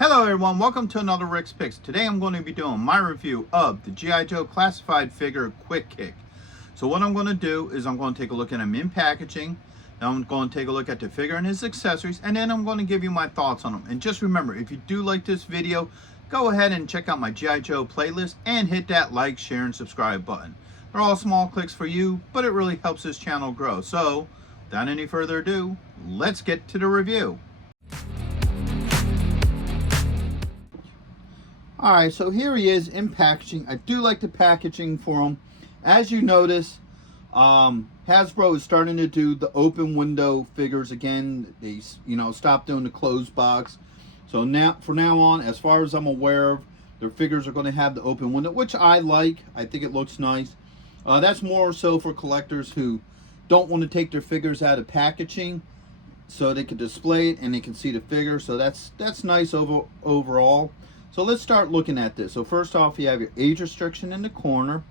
Hello everyone, welcome to another Rick's Picks. Today I'm going to be doing my review of the G.I. Joe classified figure Quick Kick. So what I'm going to do is I'm going to take a look at him in packaging, then I'm going to take a look at the figure and his accessories, and then I'm going to give you my thoughts on him. And just remember, if you do like this video, go ahead and check out my G.I. Joe playlist and hit that like, share, and subscribe button. They're all small clicks for you, but it really helps this channel grow. So without any further ado, let's get to the review. Alright, so here he is in packaging. I do like the packaging for him. As you notice, Hasbro is starting to do the open window figures again. They, stopped doing the closed box. So now, from now on, as far as I'm aware of, their figures are going to have the open window, which I like. I think it looks nice. That's more so for collectors who don't want to take their figures out of packaging, so they can display it and they can see the figure. So that's nice overall. So let's start looking at this. So first off, you have your age restriction in the corner,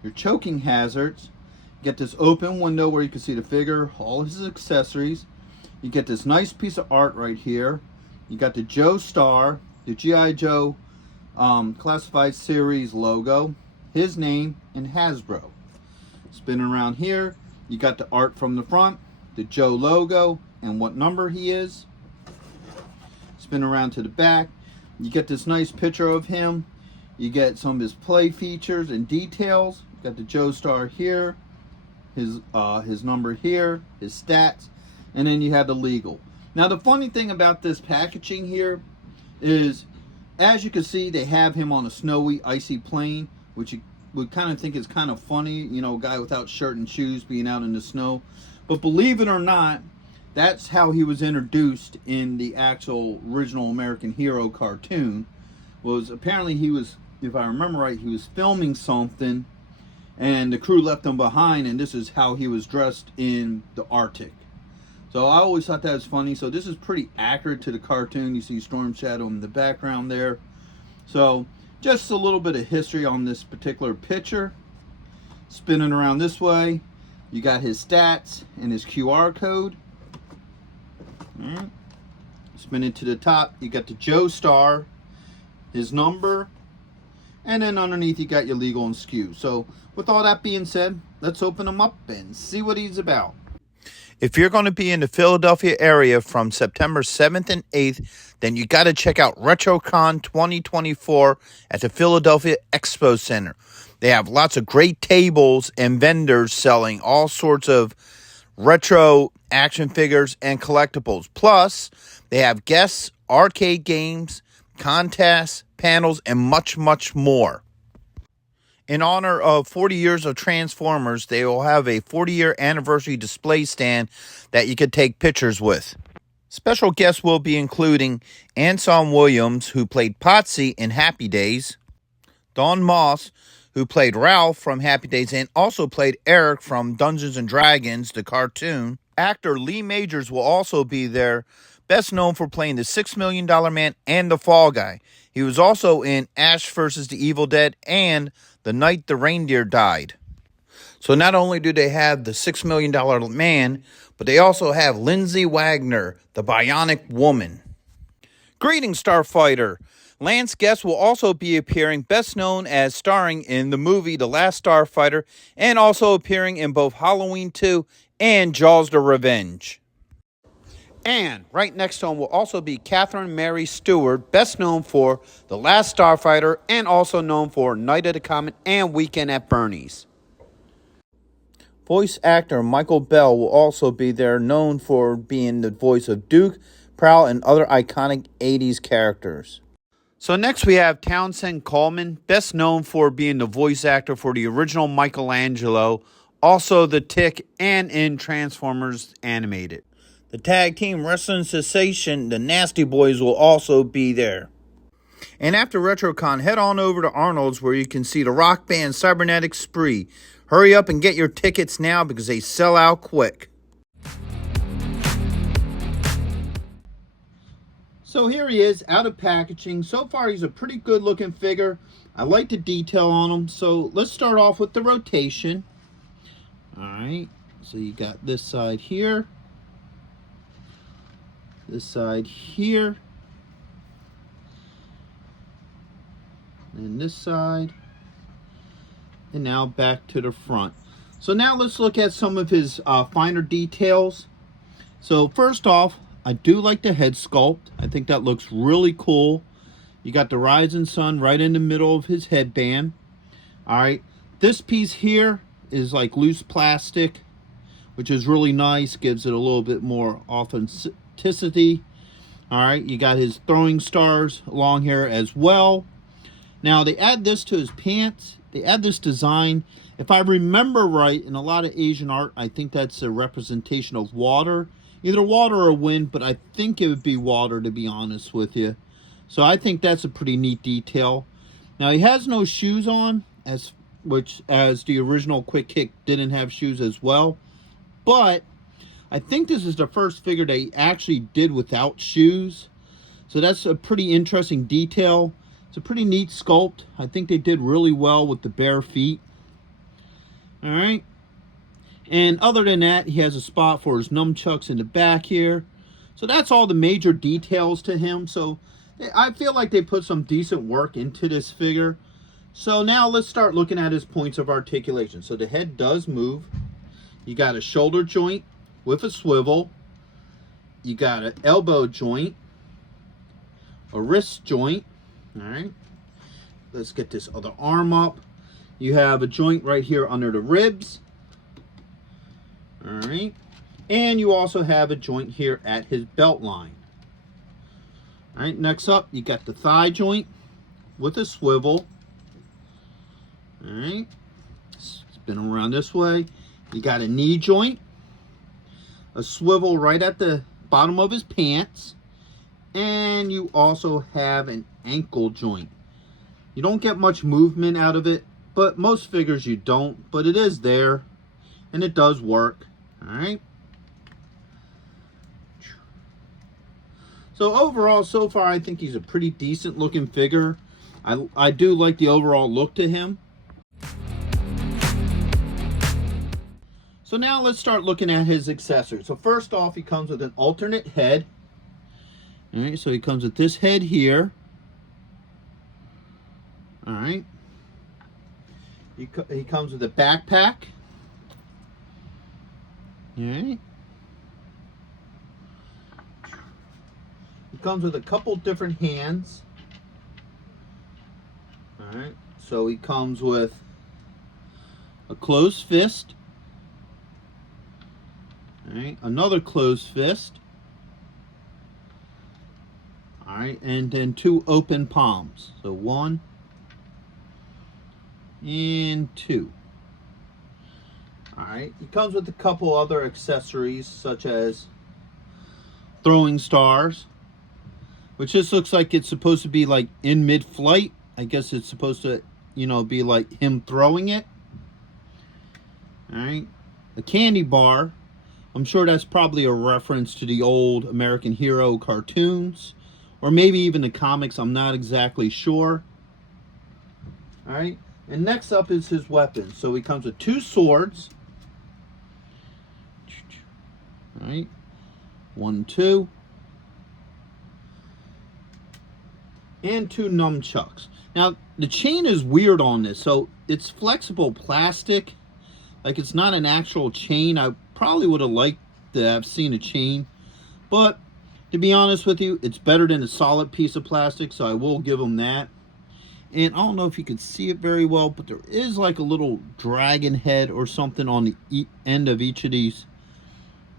your choking hazards. You get this open window where you can see the figure, all his accessories. You get this nice piece of art right here. You got the Joe Star, the G.I. Joe Classified Series logo, his name, and Hasbro. Spinning around here, you got the art from the front, the Joe logo, and what number he is. Spin around to the back. You get this nice picture of him. You get some of his play features and details. You got the Joe Star here, his number here, his stats, and then you have the legal. Now the funny thing about this packaging here is, as you can see, they have him on a snowy, icy plain, which you would kind of think is kind of funny, a guy without shirt and shoes being out in the snow. But believe it or not, that's how he was introduced in the actual original American Hero cartoon. Was apparently he was, if I remember right, he was filming something and the crew left him behind, and this is how he was dressed in the Arctic. So I always thought that was funny. So this is pretty accurate to the cartoon. You see Storm Shadow in the background there. So just a little bit of history on this particular picture. Spinning around this way, you got his stats and his QR code. Spin it to the top, you got the Joe Star, his number, and then underneath you got your legal and SKU. So with all that being said, let's open him up and see what he's about. If you're going to be in the Philadelphia area from September 7th and 8th, then you got to check out RetroCon 2024 at the Philadelphia Expo Center. They have lots of great tables and vendors selling all sorts of retro action figures and collectibles. Plus, they have guests, arcade games, contests, panels, and much, much more. In honor of 40 years of Transformers, they will have a 40-year anniversary display stand that you could take pictures with. Special guests will be including Anson Williams, who played Potsy in Happy Days, Don Moss, who played Ralph from Happy Days and also played Eric from Dungeons & Dragons, the cartoon. Actor Lee Majors will also be there, best known for playing the $6 Million Man and the Fall Guy. He was also in Ash vs. the Evil Dead and The Night the Reindeer Died. So not only do they have the $6 Million Man, but they also have Lindsay Wagner, the Bionic Woman. Greetings, Starfighter! Lance Guest will also be appearing, best known as starring in the movie The Last Starfighter, and also appearing in both Halloween 2 and Jaws the Revenge. And right next to him will also be Catherine Mary Stewart, best known for The Last Starfighter and also known for Night of the Comet and Weekend at Bernie's. Voice actor Michael Bell will also be there, known for being the voice of Duke, Prowl, and other iconic 80s characters. So next we have Townsend Coleman, best known for being the voice actor for the original Michelangelo, also the Tick, and in Transformers Animated. The tag team wrestling sensation, the Nasty Boys, will also be there. And after RetroCon, head on over to Arnold's where you can see the rock band Cybernetic Spree. Hurry up and get your tickets now because they sell out quick. So here he is, out of packaging. So far, he's a pretty good looking figure. I like the detail on him. So let's start off with the rotation. All right, so you got this side here, this side here, and this side, and now back to the front. So now let's look at some of his finer details. So first off, I do like the head sculpt. I think that looks really cool. You got the rising sun right in the middle of his headband. All right, this piece here is like loose plastic, which is really nice, gives it a little bit more authenticity. All right, you got his throwing stars along here as well. Now they add this to his pants. They add this design. If I remember right, in a lot of Asian art, I think that's a representation of water. Either water or wind, but I think it would be water, to be honest with you. So I think that's a pretty neat detail. Now he has no shoes on, as the original Quick Kick didn't have shoes as well. But I think this is the first figure they actually did without shoes. So that's a pretty interesting detail. It's a pretty neat sculpt. I think they did really well with the bare feet. All right. And other than that, he has a spot for his nunchucks in the back here. So that's all the major details to him. So I feel like they put some decent work into this figure. So now let's start looking at his points of articulation. So the head does move. You got a shoulder joint with a swivel. You got an elbow joint, a wrist joint. All right. Let's get this other arm up. You have a joint right here under the ribs. All right. And you also have a joint here at his belt line. All right. Next up, you got the thigh joint with a swivel. All right. Spin around this way. You got a knee joint, a swivel right at the bottom of his pants, and you also have an ankle joint. You don't get much movement out of it, but most figures you don't, but it is there, and it does work. All right. So overall, so far, I think he's a pretty decent looking figure. I do like the overall look to him. So now let's start looking at his accessories. So first off, he comes with an alternate head. All right, so he comes with this head here. All right. He comes with a backpack. All right. He comes with a couple different hands. All right. So he comes with a closed fist. All right, another closed fist. All right, and then two open palms. So 1 and 2. All right, he comes with a couple other accessories such as throwing stars, which just looks like it's supposed to be like in mid-flight. I guess it's supposed to, be like him throwing it. All right, a candy bar. I'm sure that's probably a reference to the old American Hero cartoons, or maybe even the comics. I'm not exactly sure. All right, and next up is his weapons. So he comes with 2 swords. All right, 1, 2, and 2 nunchucks. Now the chain is weird on this. So it's flexible plastic, like it's not an actual chain. I probably would have liked to have seen a chain, but to be honest with you, it's better than a solid piece of plastic, so I will give them that. And I don't know if you can see it very well, but there is like a little dragon head or something on the end of each of these.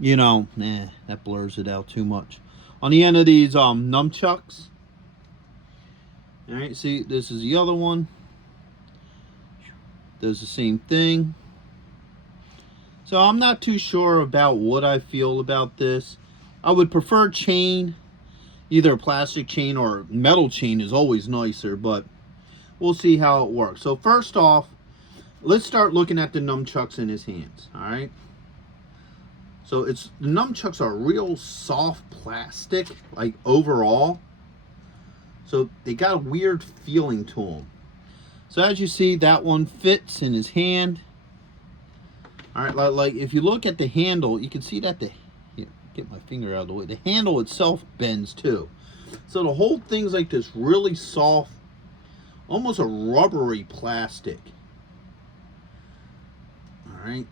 That blurs it out too much. On the end of these nunchucks. All right, see, this is the other one. Does the same thing. So I'm not too sure about what I feel about this. I would prefer chain. Either a plastic chain or metal chain is always nicer, but we'll see how it works. So first off, let's start looking at the nunchucks in his hands. All right. So the nunchucks are real soft plastic, like overall. So they got a weird feeling to them. So as you see, that one fits in his hand. All right, like if you look at the handle, you can see that here, get my finger out of the way. The handle itself bends too. So the whole thing's like this really soft, almost a rubbery plastic. All right.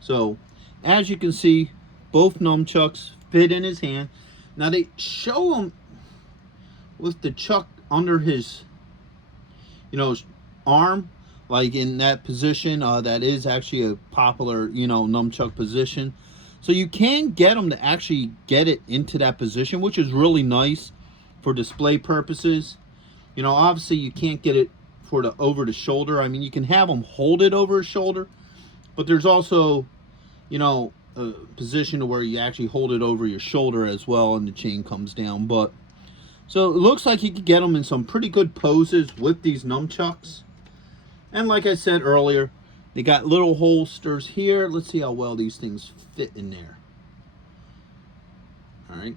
So, as you can see, both nunchucks fit in his hand. Now they show him with the chuck under his, arm, like in that position. That is actually a popular, nunchuck position. So you can get them to actually get it into that position, which is really nice for display purposes. Obviously you can't get it for the over the shoulder. I mean, you can have them hold it over his shoulder, but there's also, a position where you actually hold it over your shoulder as well, and the chain comes down. But so it looks like you could get them in some pretty good poses with these nunchucks. And like I said earlier, they got little holsters here. Let's see how well these things fit in there. All right.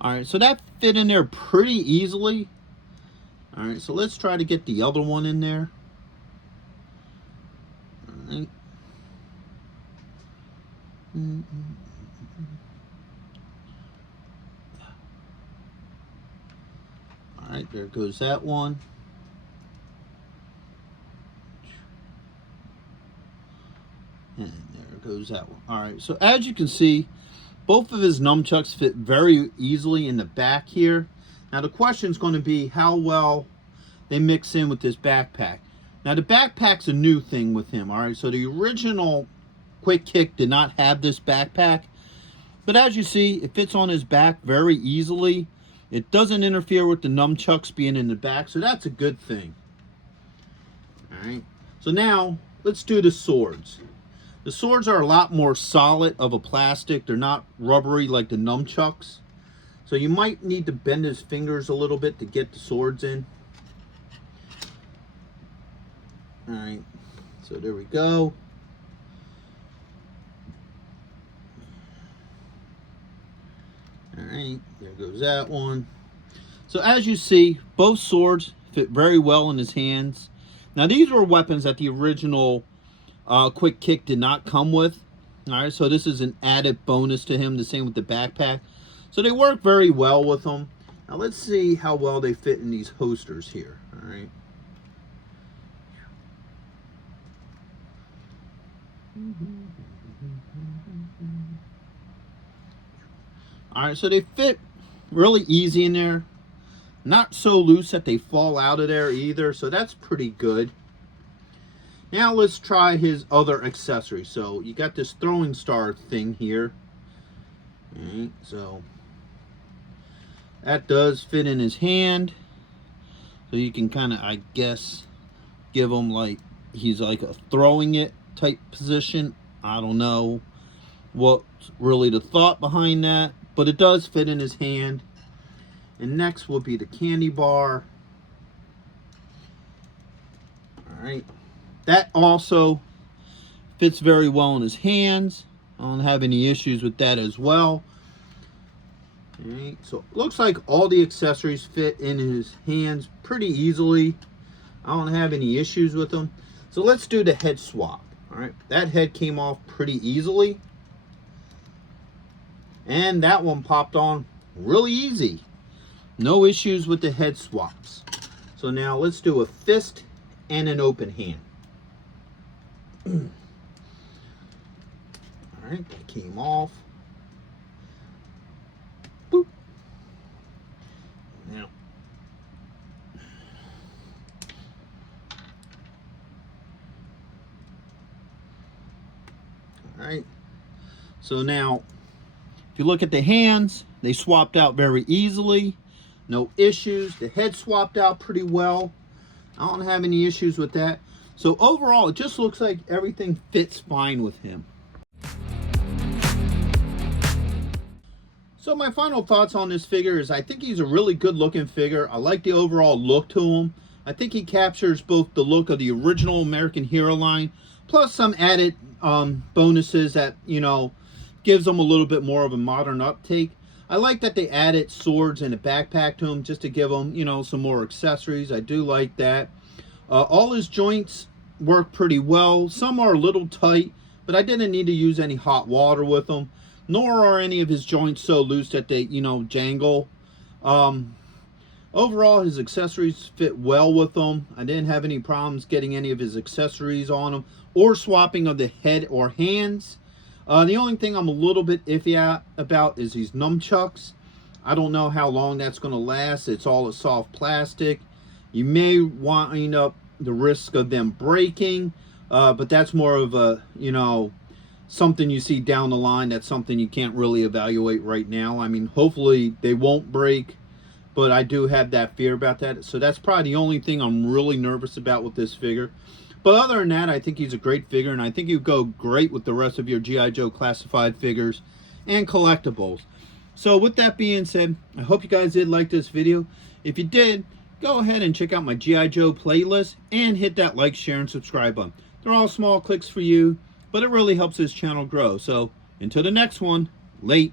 All right, so that fit in there pretty easily. All right, so let's try to get the other one in there. All right. All right, there goes that one. And there goes that one. All right, so as you can see, both of his nunchucks fit very easily in the back here. Now the question is going to be how well they mix in with this backpack. Now the backpack's a new thing with him, all right? So the original Quick Kick did not have this backpack. But as you see, it fits on his back very easily. It doesn't interfere with the nunchucks being in the back, so that's a good thing. All right, so now let's do the swords. The swords are a lot more solid of a plastic. They're not rubbery like the nunchucks. So you might need to bend his fingers a little bit to get the swords in. All right, so there we go. All right, there goes that one. So as you see, both swords fit very well in his hands. Now these were weapons that the original Quick Kick did not come with. All right, so this is an added bonus to him, the same with the backpack. So they work very well with them. Now let's see how well they fit in these holsters here. All right. All right, so they fit really easy in there. Not so loose that they fall out of there either, so that's pretty good. Now let's try his other accessories. So you got this throwing star thing here. All right, so that does fit in his hand. So you can kind of, I guess, give him like, he's like a throwing it type position. I don't know what's really the thought behind that, but it does fit in his hand. And next will be the candy bar. All right. That also fits very well in his hands. I don't have any issues with that as well. All right. So it looks like all the accessories fit in his hands pretty easily. I don't have any issues with them. So let's do the head swap. All right. That head came off pretty easily. And that one popped on really easy. No issues with the head swaps. So now let's do a fist and an open hand. All right, that came off. Boop. Now, all right. So now, if you look at the hands, they swapped out very easily. No issues. The head swapped out pretty well. I don't have any issues with that. So overall, it just looks like everything fits fine with him. So my final thoughts on this figure is I think he's a really good looking figure. I like the overall look to him. I think he captures both the look of the original American Hero line, plus some added bonuses that, gives him a little bit more of a modern uptake. I like that they added swords and a backpack to him just to give him, some more accessories. I do like that. All his joints work pretty well. Some are a little tight, but I didn't need to use any hot water with them. nor are any of his joints so loose that they, you know, jangle. Overall, his accessories fit well with him. I didn't have any problems getting any of his accessories on him or swapping of the head or hands. The only thing I'm a little bit iffy about is these nunchucks. I don't know how long that's going to last. It's all a soft plastic. You may wind up the risk of them breaking, but that's more of a, you know, something you see down the line. That's something you can't really evaluate right now. I mean, hopefully they won't break, but I do have that fear about that. So that's probably the only thing I'm really nervous about with this figure. But other than that, I think he's a great figure, and I think he'd go great with the rest of your G.I. Joe classified figures and collectibles. So with that being said, I hope you guys did like this video. If you did, go ahead and check out my G.I. Joe playlist and hit that like, share, and subscribe button. They're all small clicks for you, but it really helps this channel grow. So until the next one, late.